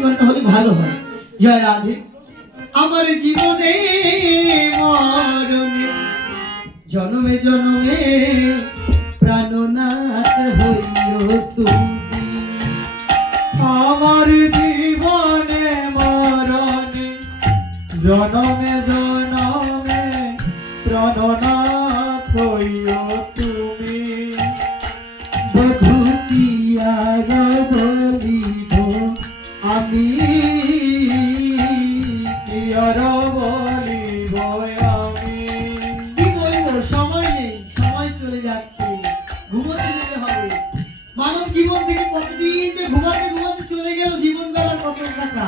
জীবনটা হলে ভালো হয়। জয় রাধে। আমার জীবনে মরণে জন্মে জন্মে প্রাণনাথ হইও তুমি। আমার জীবনে মরণে জনমে জনমে প্রাণনাথ হইও তুমি। বধূ কি আর বলিব আমি, কি আর বলিব আমি। কি বলবো, সময় নেই, সময় চলে যাচ্ছে, ঘুমোতে যেতে হবে। মানব জীবন থেকে কতদিন যে ঘুমাতে ঘুমাতে চলে গেল, জীবন বেলার কত টাকা।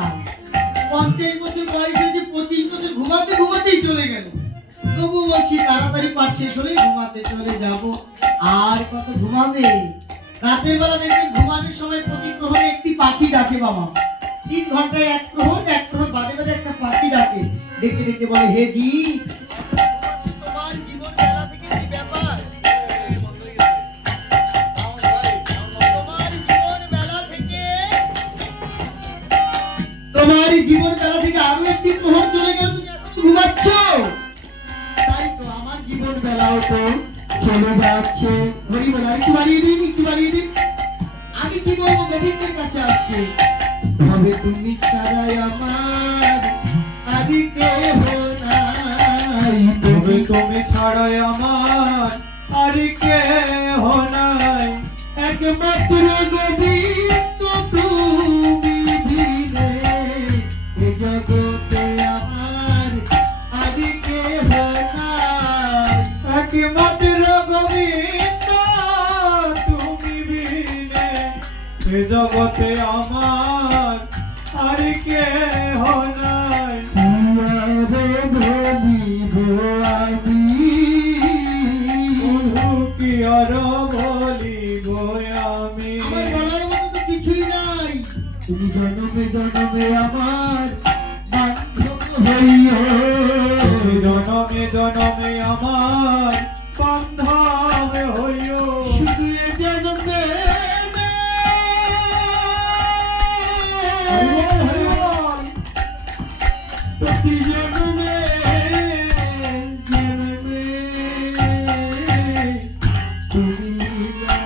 50 বছর বয়স হয়েছে, 25 বছর ঘুমাতে ঘুমাতেই চলে গেল। তবু বলছি তাড়াতাড়ি পাঠ শেষ হলেই ঘুমাতে চলে যাব। আর কত ঘুমাবে? রাতের বেলা দেখবেন ঘুমানোর সময় প্রতি প্রহরে একটি পাখি ডাকে বাবা। 3 ঘন্টায় এক প্রহর বাদে বাদে একটা পাখি ডাকে, ডেকে ডেকে বলে, হে জি, তোমার জীবন বেলা থেকে কি ব্যাপার? তোমার জীবন বেলা থেকে আরো একটি প্রহর চলে গেল, তুমি এখন ঘুমাচ্ছ। তাই তো আমার জীবন বেলাও তো চলে যাচ্ছে। হরি বল, একটু বাড়িয়ে দিন, একটু বাড়িয়ে দিন। আমি কি বলবো, গোবিন্দের কাছে আসছে। তবে তুমি ছাড়াই আমার আদি কেহ নাই, তবে তুমি ছাড়াই আমার আর কেহ নাই। একমাত্র গোবিন্দ তুমি বিনে এ জগতে আমার আদি কেহ নাই। একমাত্র গোবিন্দ তুমি বিনে এ জগতে আমার আর কেহ নাই। বলিব আমি, কি আর বলিব আমি। আমার বলার মতো তো কিছুই নাই। তুমি জন্মে জন্মে আমার বান্ধব হইও, জনমে জনমে আমার বান্ধব হইও। শুধু এ জন্মে প্রতি জন্মে জন্মে তুমি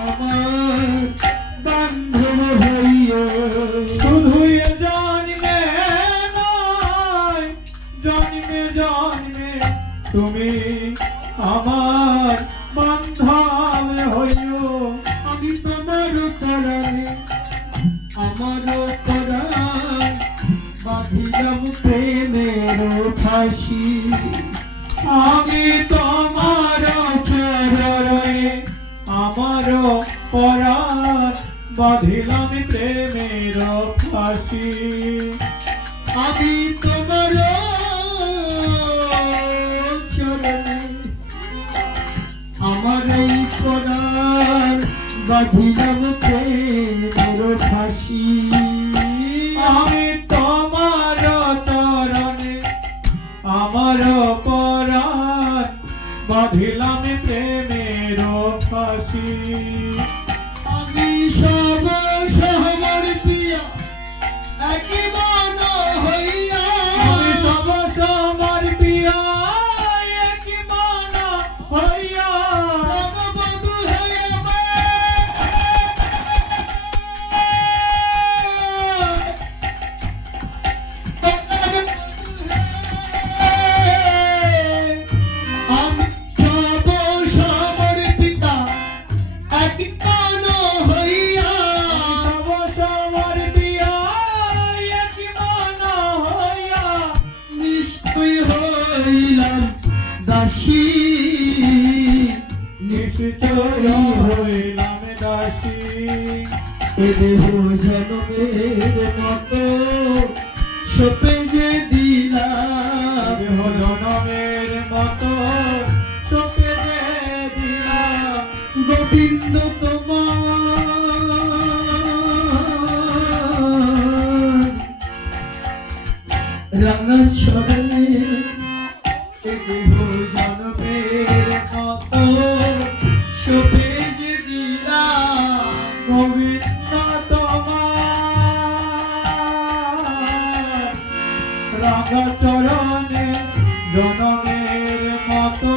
আমার বান্ধব হইও। শুধু এ জন্মে নয়, জন্মে জন্মে তুমি আমার বান্ধব হইও। আমি তোমার চরণে আমার পরাণ বাঁধিলাম প্রেমের ফাঁসি। আমি তোমার চরণে আমার পরাণ বাঁধিলাম প্রেমের ফাঁসি। আমি তোমার চরণে আমার এই পরাণ বাঁধিলাম প্রেমের ফাঁসি। আমি তোমার চরণে আমার পরাণ বাঁধিলাম প্রেমের ফাঁসি। আমি সব সমর প্রিয়া একই মন হইয়া, আমি সব সমর প্রিয়া একই মন হইয়া। বন্ধু হইয়া আমি সব সমর পিতা একই মন হইয়া, সব সমর প্রিয়া একই মন হইয়া। নিশ্চয় হইলাম দাসী, নিশ্চয় হইলাম দাসী। এ দেহ জন্মের মতো সপে যে দিলাম, দেহ জনমের মতো তোকে যে দিলাম। গোবিন্দ তোমার রাঙা ছড়ে এ দেহ জন্মের মতো সপে যে দিলাম, গোবিন্দ তোমার রাঙা চরণে জনমের মতো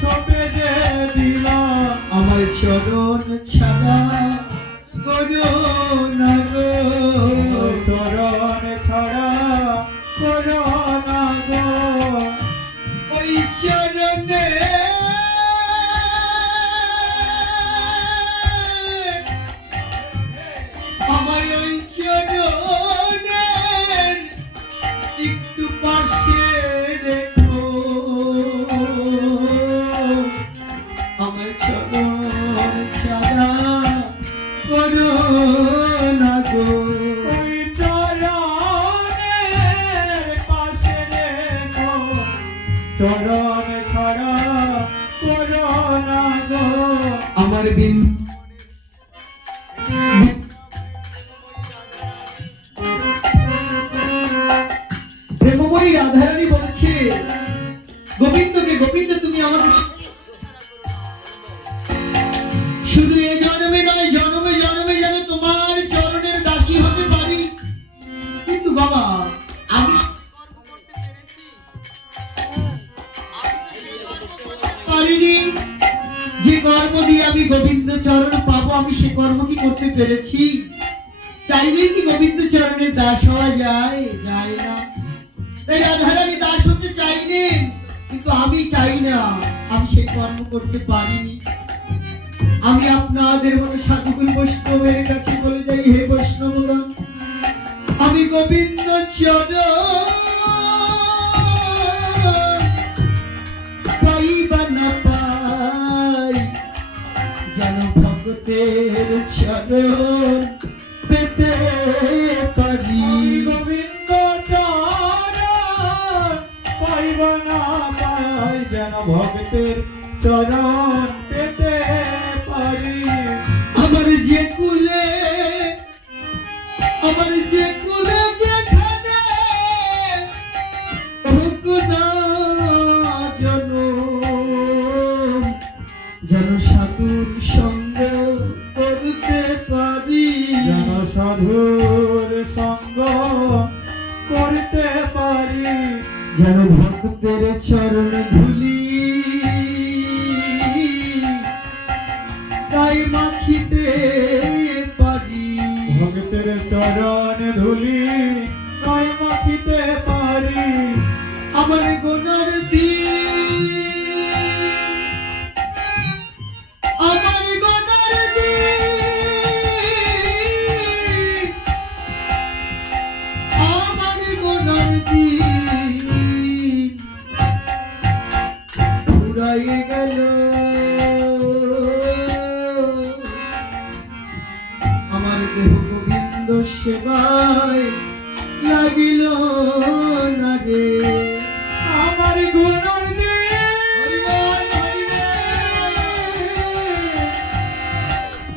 সপে যে দিলাম আমার চরণ ছাড়া করো না গো, চরণ ছাড়া করো না গো ওই চরণে আমার ওই চরণে একটু পাশে রেখো, আমার চরণ ছাড়া করো না গো। ওই চরণের পাশে রেখো চরণ ছাড়া করো না গো আমার বিন প্রেমময়ী রাধারানী বলছে, গোবিন্দকে, গোবিন্দ তুমি আমাকে শুধু এ জন্মে নয়, জন্মে জন্মে যেন তোমার চরণের দাসী হতে পারি। কিন্তু বাবা আমি পারিনি। যে কর্ম দিয়ে আমি গোবিন্দ চরণ পাবো, আমি সে কর্ম কি করতে পেরেছি? চাইলে কি গোবিন্দ চরণের দাস হওয়া যায়? যায় না। তাই রাধারানী দাস হতে চাইনি, কিন্তু আমি চাই না, আমি সে কর্ম করতে পারিনি। আমি আপনাদের মতো সাধুগুরু বৈষ্ণবের কাছে বলে যাই, হে বৈষ্ণবগণ, আমি গোবিন্দ চরণ পাই বা না পাই, যেন ভগতের চরণ পেতে পারি। গোবিন্দ চরণ পাইব না পাই যেন ভক্তের চরণ পেতে পারি। আমার যে কুলে, আমার যে কুলে যেখানে হোক না জনম, যেন সাধুর সঙ্গ করতে পারি, যেন সাধুর সঙ্গ করতে পারি। যেন ভক্তের চরণ ধুলি গায়ে মাখিতে পারি, ভক্তের চরণ ধুলি গায়ে মাখিতে পারি। আমার গোনার দিন, আমার গোনার দিন, আমার গোনার দিন ফুরাইয়ে গেল, আমার দেহ গোবিন্দ সেবায় লাগিল না রে। আমার গুণর দিন হরিবল, হরিবল।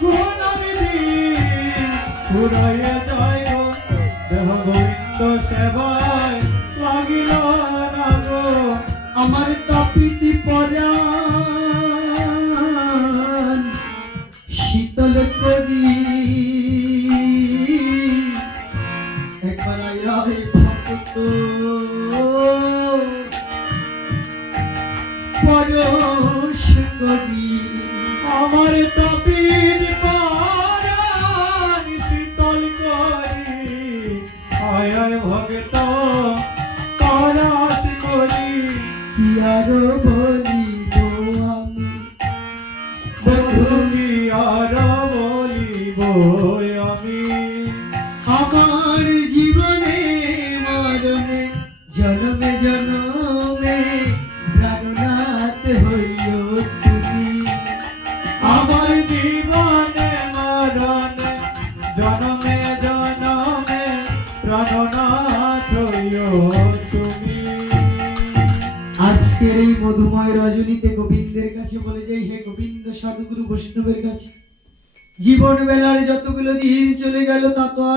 গুণর দিন ফুরাইয়া যায় গো, দেহ গোবিন্দ সেবায় লাগিল না গো। আমার তাপিতি পরাণ শীতল করি, একবার আয় ভক্ত পরশ করি। আমার তাপির পরাণ শীতল করি, আয় আয় ভক্ত পরশ করি। কি আরো বলিব আমি, বধূমি আর বলিব আমি, আমার জীবনে মরণে জন্মে জন্মে প্রাণনাথ হইও তুমি। আমার জীবনে মরণে জনমে জনমে প্রাণনাথ হইও তুমি। আজকের এই মধুময় রজনীতে গোবিন্দের কাছে বলে যাই, হে গোবিন্দ সাধুগুরু বৈষ্ণবের কাছে, জীবন বেলার যতগুলো দিন চলে গেল তা তো